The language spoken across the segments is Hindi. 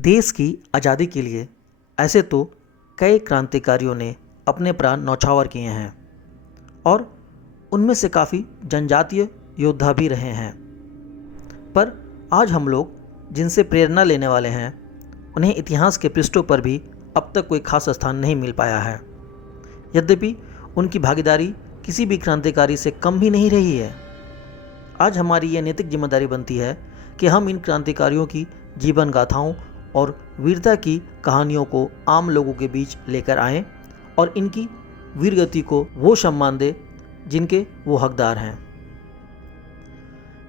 देश की आज़ादी के लिए ऐसे तो कई क्रांतिकारियों ने अपने प्राण न्यौछावर किए हैं और उनमें से काफ़ी जनजातीय योद्धा भी रहे हैं। पर आज हम लोग जिनसे प्रेरणा लेने वाले हैं उन्हें इतिहास के पृष्ठों पर भी अब तक कोई खास स्थान नहीं मिल पाया है। यद्यपि उनकी भागीदारी किसी भी क्रांतिकारी से कम भी नहीं रही है। आज हमारी यह नैतिक जिम्मेदारी बनती है कि हम इन क्रांतिकारियों की जीवन गाथाओं और वीरता की कहानियों को आम लोगों के बीच लेकर आएं और इनकी वीरगति को वो सम्मान दें जिनके वो हकदार हैं।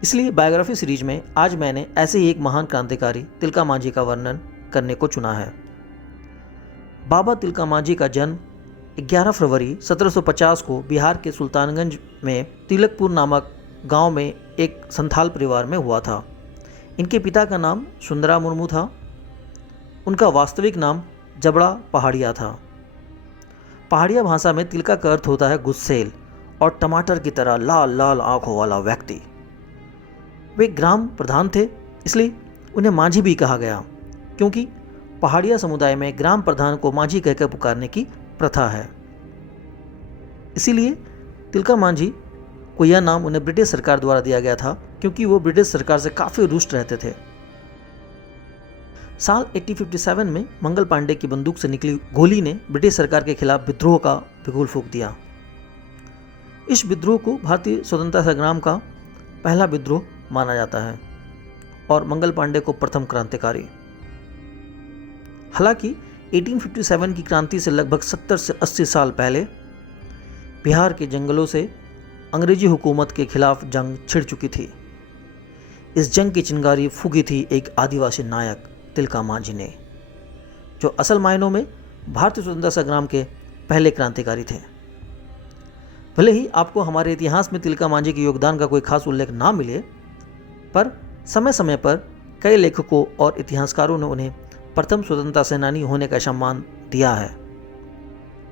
इसलिए बायोग्राफी सीरीज में आज मैंने ऐसे ही एक महान क्रांतिकारी तिलका मांझी का वर्णन करने को चुना है। बाबा तिलका मांझी का जन्म 11 फरवरी 1750 को बिहार के सुल्तानगंज में तिलकपुर नामक गांव में एक संथाल परिवार में हुआ था। इनके पिता का नाम सुंदरा मुर्मू था। उनका वास्तविक नाम जबड़ा पहाड़िया था। पहाड़िया भाषा में तिलका का अर्थ होता है गुस्सेल और टमाटर की तरह लाल लाल आंखों वाला व्यक्ति। वे ग्राम प्रधान थे, इसलिए उन्हें मांझी भी कहा गया, क्योंकि पहाड़िया समुदाय में ग्राम प्रधान को मांझी कहकर पुकारने की प्रथा है। इसीलिए तिलका मांझी को यह नाम उन्हें ब्रिटिश सरकार द्वारा दिया गया था, क्योंकि वो ब्रिटिश सरकार से काफ़ी रुष्ट रहते थे। साल 1857 में मंगल पांडे की बंदूक से निकली गोली ने ब्रिटिश सरकार के खिलाफ विद्रोह का बिगुल फूंक दिया। इस विद्रोह को भारतीय स्वतंत्रता संग्राम का पहला विद्रोह माना जाता है और मंगल पांडे को प्रथम क्रांतिकारी। हालांकि 1857 की क्रांति से लगभग 70 से 80 साल पहले बिहार के जंगलों से अंग्रेजी हुकूमत के खिलाफ जंग छिड़ चुकी थी। इस जंग की चिंगारी फूंकी थी एक आदिवासी नायक तिलका मांझी ने, जो असल मायनों में भारतीय स्वतंत्रता संग्राम के पहले क्रांतिकारी थे। भले ही आपको हमारे इतिहास में तिलका मांझी के योगदान का कोई खास उल्लेख ना मिले, पर समय समय पर कई लेखकों और इतिहासकारों ने उन्हें प्रथम स्वतंत्रता सेनानी होने का सम्मान दिया है।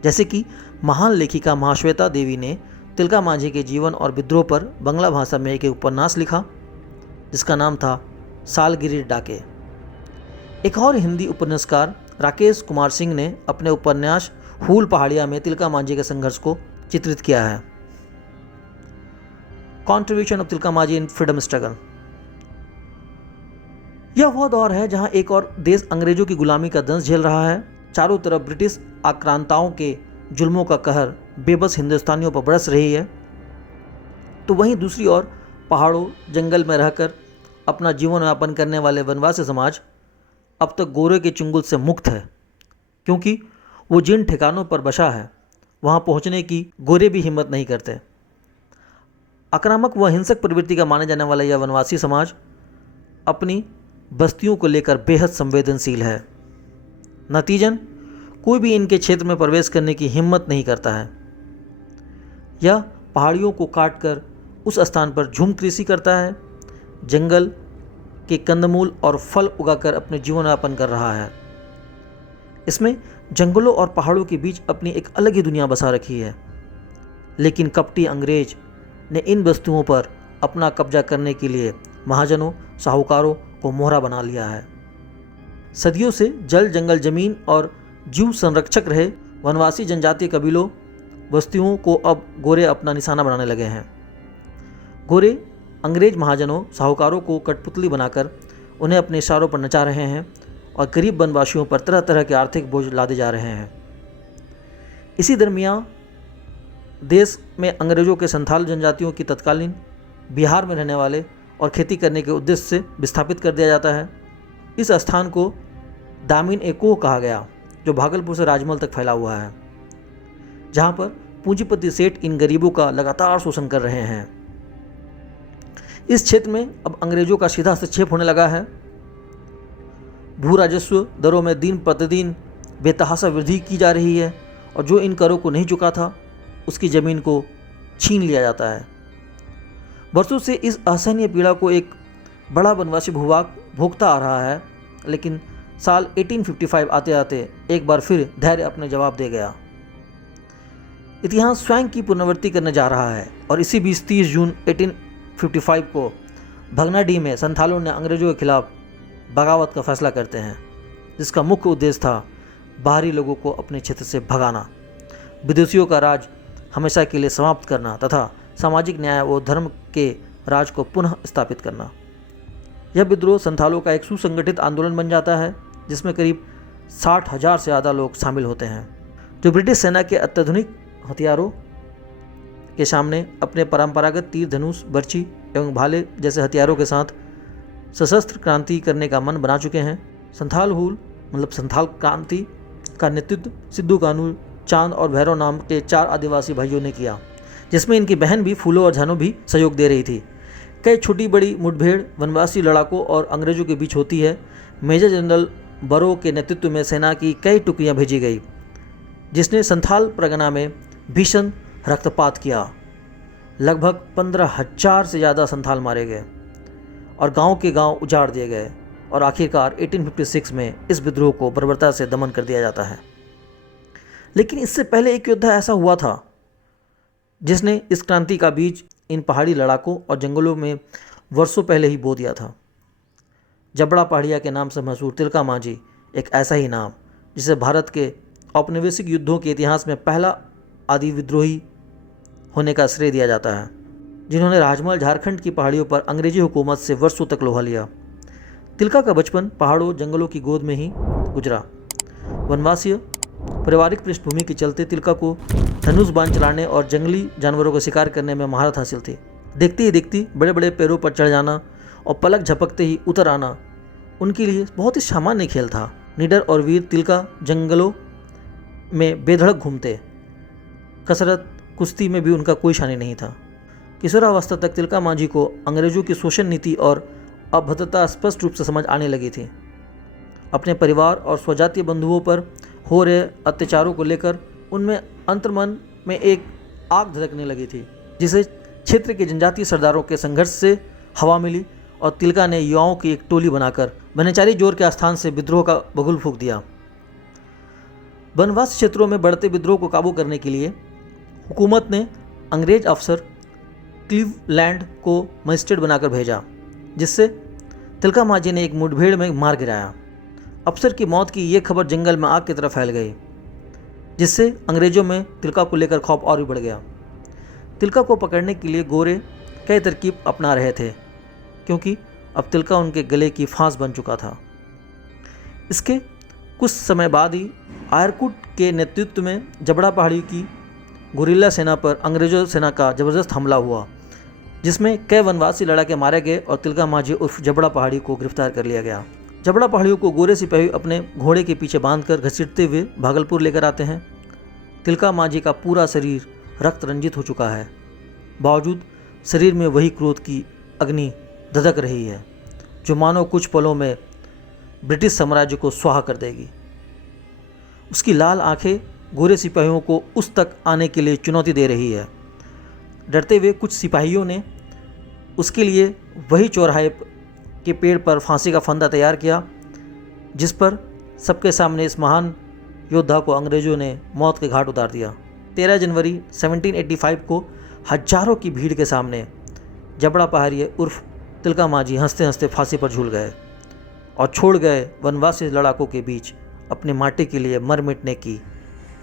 जैसे कि महान लेखिका महाश्वेता देवी ने तिलका मांझी के जीवन और विद्रोह पर बंगला भाषा में एक उपन्यास लिखा, जिसका नाम था सालगिरी डाके। एक और हिंदी उपन्यासकार राकेश कुमार सिंह ने अपने उपन्यास हूल पहाड़िया में तिलका मांझी के संघर्ष को चित्रित किया है। Contribution of Tilka Manjhi in freedom struggle. यह वह दौर है जहां एक और देश अंग्रेजों की गुलामी का दंश झेल रहा है। चारों तरफ ब्रिटिश आक्रांताओं के जुल्मों का कहर बेबस हिंदुस्तानियों पर बरस रही है, तो वहीं दूसरी ओर पहाड़ों जंगल में रहकर अपना जीवन यापन करने वाले वनवासी समाज अब तक गोरे के चुंगल से मुक्त है, क्योंकि वो जिन ठिकानों पर बसा है वहाँ पहुँचने की गोरे भी हिम्मत नहीं करते। आक्रामक व हिंसक प्रवृत्ति का माने जाने वाला यह वनवासी समाज अपनी बस्तियों को लेकर बेहद संवेदनशील है। नतीजन कोई भी इनके क्षेत्र में प्रवेश करने की हिम्मत नहीं करता है। यह पहाड़ियों को काटकर उस स्थान पर झूम कृषि करता है, जंगल के कंदमूल और फल उगाकर अपने जीवन यापन कर रहा है। इसमें जंगलों और पहाड़ों के बीच अपनी एक अलग ही दुनिया बसा रखी है। लेकिन कपटी अंग्रेज ने इन बस्तियों पर अपना कब्जा करने के लिए महाजनों साहूकारों को मोहरा बना लिया है। सदियों से जल जंगल जमीन और जीव संरक्षक रहे वनवासी जनजातीय कबीलों बस्तियों को अब गोरे अपना निशाना बनाने लगे हैं। गोरे अंग्रेज महाजनों साहूकारों को कठपुतली बनाकर उन्हें अपने इशारों पर नचा रहे हैं और गरीब वनवासियों पर तरह तरह के आर्थिक बोझ लादे जा रहे हैं। इसी दरमियान देश में अंग्रेजों के संथाल जनजातियों की तत्कालीन बिहार में रहने वाले और खेती करने के उद्देश्य से विस्थापित कर दिया जाता है। इस स्थान को दामिन एकोह कहा गया, जो भागलपुर से राजमहल तक फैला हुआ है, जहाँ पर पूंजीपति सेठ इन गरीबों का लगातार शोषण कर रहे हैं। इस क्षेत्र में अब अंग्रेजों का सीधा हस्तक्षेप होने लगा है। भू राजस्व दरों में दिन प्रतिदिन बेतहाशा वृद्धि की जा रही है और जो इन करों को नहीं चुका था उसकी ज़मीन को छीन लिया जाता है। वर्षों से इस असहनीय पीड़ा को एक बड़ा वनवासी भूभाग भोगता आ रहा है, लेकिन साल 1855 आते आते एक बार फिर धैर्य अपने जवाब दे गया। इतिहास स्वयं की पुनरावृत्ति करने जा रहा है और इसी बीच 30 जून 1855 को भगनाडीह में संथालों ने अंग्रेजों के खिलाफ बगावत का फैसला करते हैं जिसका मुख्य उद्देश्य था बाहरी लोगों को अपने क्षेत्र से भगाना, विदेशियों का राज हमेशा के लिए समाप्त करना तथा सामाजिक न्याय व धर्म के राज को पुनः स्थापित करना। यह विद्रोह संथालों का एक सुसंगठित आंदोलन बन जाता है, जिसमें करीब 60,000 से ज़्यादा लोग शामिल होते हैं, जो ब्रिटिश सेना के अत्याधुनिक हथियारों के सामने अपने परंपरागत तीर धनुष, बर्छी एवं भाले जैसे हथियारों के साथ सशस्त्र क्रांति करने का मन बना चुके हैं। संथाल हुल मतलब संथाल क्रांति का नेतृत्व सिद्धू कानू, चांद और भैरव नाम के 4 आदिवासी भाइयों ने किया, जिसमें इनकी बहन भी फूलो और झानो भी सहयोग दे रही थी। कई छोटी बड़ी मुठभेड़ वनवासी लड़ाकों और अंग्रेजों के बीच होती है। मेजर जनरल बरो के नेतृत्व में सेना की कई टुकड़ियां भेजी गई, जिसने संथाल परगना में भीषण रक्तपात किया। लगभग 15,000 से ज़्यादा संथाल मारे गए और गांव के गांव उजाड़ दिए गए और आखिरकार 1856 में इस विद्रोह को बर्बरता से दमन कर दिया जाता है। लेकिन इससे पहले एक युद्ध ऐसा हुआ था जिसने इस क्रांति का बीज इन पहाड़ी लड़ाकों और जंगलों में वर्षों पहले ही बो दिया था। जबड़ा पहाड़िया के नाम से मशहूर तिलका मांझी एक ऐसा ही नाम, जिसे भारत के औपनिवेशिक युद्धों के इतिहास में पहला आदि विद्रोही होने का श्रेय दिया जाता है, जिन्होंने राजमहल झारखंड की पहाड़ियों पर अंग्रेजी हुकूमत से वर्षों तक लोहा लिया। तिलका का बचपन पहाड़ों जंगलों की गोद में ही गुजरा। वनवासीय पारिवारिक पृष्ठभूमि के चलते तिलका को धनुष बाण चलाने और जंगली जानवरों का शिकार करने में महारत हासिल थी। देखती ही देखती बड़े बड़े पेड़ों पर चढ़ जाना और पलक झपकते ही उतर आना उनके लिए बहुत ही सामान्य खेल था। निडर और वीर तिलका जंगलों में बेधड़क घूमते, कसरत कुश्ती में भी उनका कोई शानी नहीं था। किशोरावस्था तक तिलका मांझी को अंग्रेजों की शोषण नीति और अभद्रता स्पष्ट रूप से समझ आने लगी थी। अपने परिवार और स्वजातीय बंधुओं पर हो रहे अत्याचारों को लेकर उनमें अंतर्मन में एक आग धधकने लगी थी, जिसे क्षेत्र के जनजातीय सरदारों के संघर्ष से हवा मिली और तिलका ने युवाओं की एक टोली बनाकर बनचारी जोर के स्थान से विद्रोह का बगुल फूंक दिया। वनवास क्षेत्रों में बढ़ते विद्रोह को काबू करने के लिए हुकूमत ने अंग्रेज अफसर क्लीवलैंड को मजिस्ट्रेट बनाकर भेजा, जिससे तिलका मांझी ने एक मुठभेड़ में मार गिराया। अफसर की मौत की ये खबर जंगल में आग की तरह फैल गई, जिससे अंग्रेजों में तिलका को लेकर खौफ और भी बढ़ गया। तिलका को पकड़ने के लिए गोरे कई तरकीब अपना रहे थे, क्योंकि अब तिलका उनके गले की फांस बन चुका था। इसके कुछ समय बाद ही आयरकुट के नेतृत्व में जबड़ा पहाड़ी की गुरिल्ला सेना पर अंग्रेजों सेना का जबरदस्त हमला हुआ, जिसमें कई वनवासी लड़ाके मारे गए और तिलका मांझी उर्फ जबड़ा पहाड़ी को गिरफ्तार कर लिया गया। जबड़ा पहाड़ियों को गोरे सिपाही अपने घोड़े के पीछे बांधकर घसीटते हुए भागलपुर लेकर आते हैं। तिलका मांझी का पूरा शरीर रक्त रंजित हो चुका है, बावजूद शरीर में वही क्रोध की अग्नि धधक रही है, जो मानो कुछ पलों में ब्रिटिश साम्राज्य को स्वाहा कर देगी। उसकी लाल आंखें गोरे सिपाहियों को उस तक आने के लिए चुनौती दे रही है। डरते हुए कुछ सिपाहियों ने उसके लिए वही चौराहे के पेड़ पर फांसी का फंदा तैयार किया, जिस पर सबके सामने इस महान योद्धा को अंग्रेजों ने मौत के घाट उतार दिया। 13 जनवरी 1785 को हजारों की भीड़ के सामने जबड़ा पहाड़ी उर्फ तिलका मांझी हंसते हंसते फांसी पर झूल गए और छोड़ गए वनवासी लड़ाकों के बीच अपने माटी के लिए मर मिटने की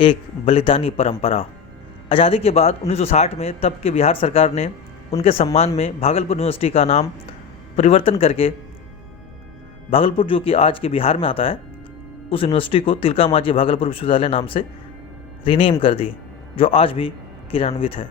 एक बलिदानी परंपरा। आज़ादी के बाद 1960 में तब के बिहार सरकार ने उनके सम्मान में भागलपुर यूनिवर्सिटी का नाम परिवर्तन करके भागलपुर, जो कि आज के बिहार में आता है, उस यूनिवर्सिटी को तिलका मांझी भागलपुर विश्वविद्यालय नाम से रीनेम कर दी, जो आज भी क्रियान्वित है।